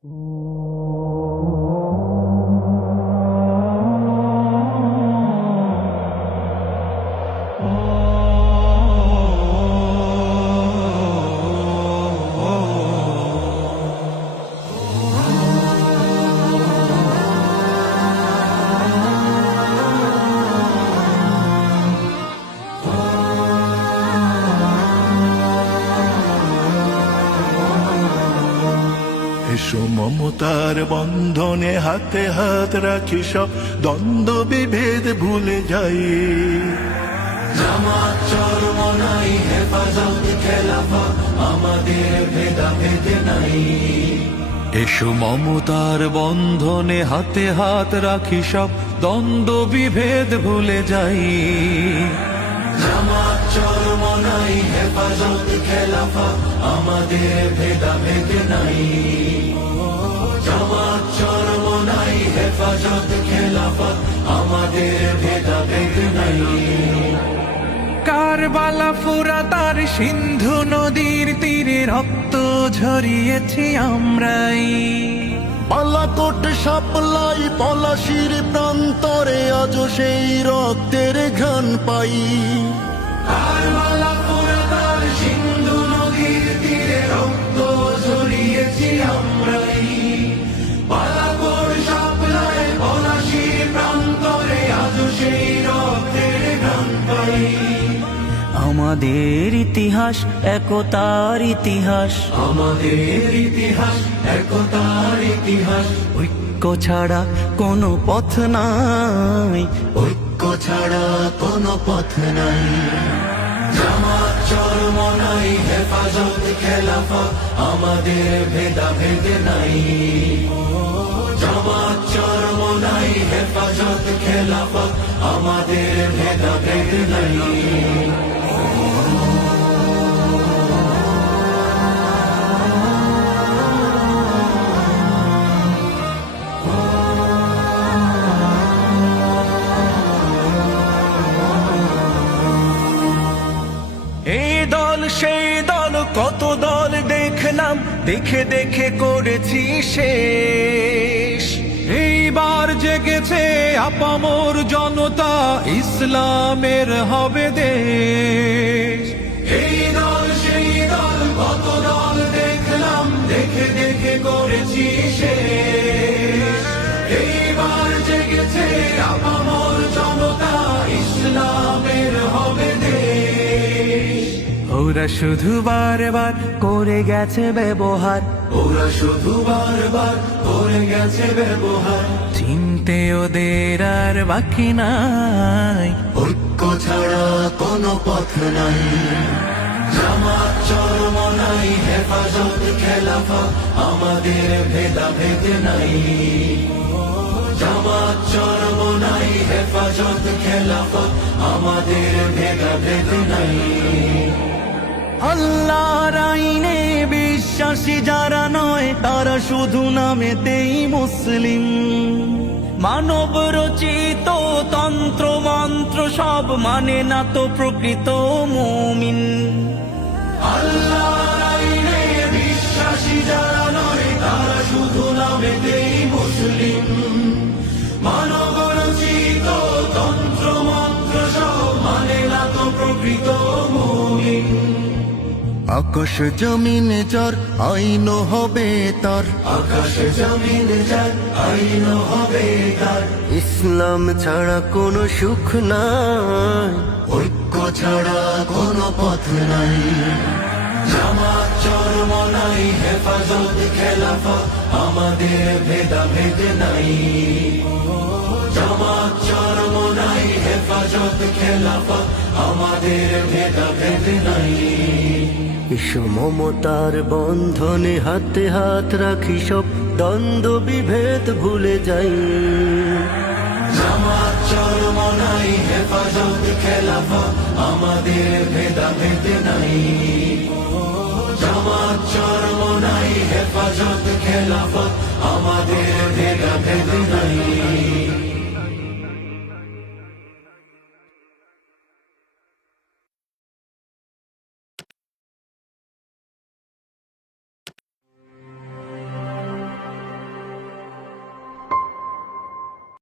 এসো মমতার বন্ধনে হাতে হাত রাখি, সব দ্বন্দ্ব বিভেদ ভুলে যাই। জামাত চরমনাই হেফাজত খেলাফত আমাদের ভেদাভেদ নাই। এসো মমতার বন্ধনে হাতে হাত রাখি, সব দ্বন্দ্ব বিভেদ ভুলে যাই। জামাত চরমনাই হেফাজত খেলাফত আমাদের ভেদাভেদ নাই। জামাত চরমনাই হেফাজত খেলাফত আমাদের ভেদাভেদ নাই। কারবালা ফুরাত আর সিন্ধু নদীর তীরে রক্ত ঝরিয়েছি আমরাই। বালাকোট সাপলাই পলাশির প্রান্তরে আজ সেই রক্তের ঘ্রাণ পাই। কারবালা ফুরাত আর সিন্ধু নদীর তীরে রক্ত ঝরিয়েছি আমরাই। বালাকোট সাপলাই পলাশির প্রান্তরে আজ সেই রক্তের ঘ্রাণ পাই। আমাদের ইতিহাস একতার ইতিহাস, আমাদের ইতিহাস একতার ইতিহাস। ঐক্য ছাড়া কোনো পথ নাই, ঐক্য ছাড়া কোনো পথ নাই। জামাত চরমনাই হেফাজত খেলাফত আমাদের ভেদাভেদ নাই। জামাত চরমনাই হেফাজত খেলাফত আমাদের ভেদাভেদ নাই। এই দল সেই দল কত দল দেখলাম, দেখে দেখে করেছি শেষ। এইবার জেগেছে আপামর জনতা, ইসলামের হবে দেশ। এই দল সেই দল কত দল দেখলাম, দেখে দেখে করেছি শেষ। এইবার জেগেছে আপামর জনতা, ইসলামের হবে দেশ। ওরা শুধু বারবার করে গেছে ব্যবহার, ওরা শুধু বারবার করে গেছে ব্যবহার। চিনতে ওদের আর বাকি নাই, ঐক্য ছাড়া কোনো পথ নাই। জামাত চরমনাই হেফাজত খেলাফত আমাদের ভেদাভেদ নাই। জামাত চরমনাই হেফাজত খেলাফত আমাদের ভেদাভেদ নাই। আল্লাহর আইনে বিশ্বাসী যারা নয়, তারা শুধু নামেতেই মুসলিম। মানব রচিত তন্ত্র মন্ত্র সব মানে না তো প্রকৃত মুমিন। আল্লাহর আইনে বিশ্বাসী যারা নয়, তারা শুধু নামেতেই মুসলিম। মানব রচিত তন্ত্র মন্ত্র সব মানে না তো প্রকৃত মুমিন। আকাশ জমিন যার আইন হবে তার, আকাশ জমিন যার আইন হবে তার। ইসলাম ছাড়া কোনো সুখ নাই, ঐক্য ছাড়া কোনো পথ নাই। জামাত চরমনাই হেফাজত খেলাফত আমাদের ভেদাভেদ নাই। জামাত চরমনাই হেফাজত খেলাফত আমাদের ভেদাভেদ নাই। এসো মমতার বন্ধনে হাতে হাত রাখি, সব দ্বন্দ্ব বিভেদ ভুলে যাই। জামাত চরমনাই হেফাজত খেলাফত আমাদের ভেদাভেদ নাই। জামাত চরমনাই হেফাজত খেলাফত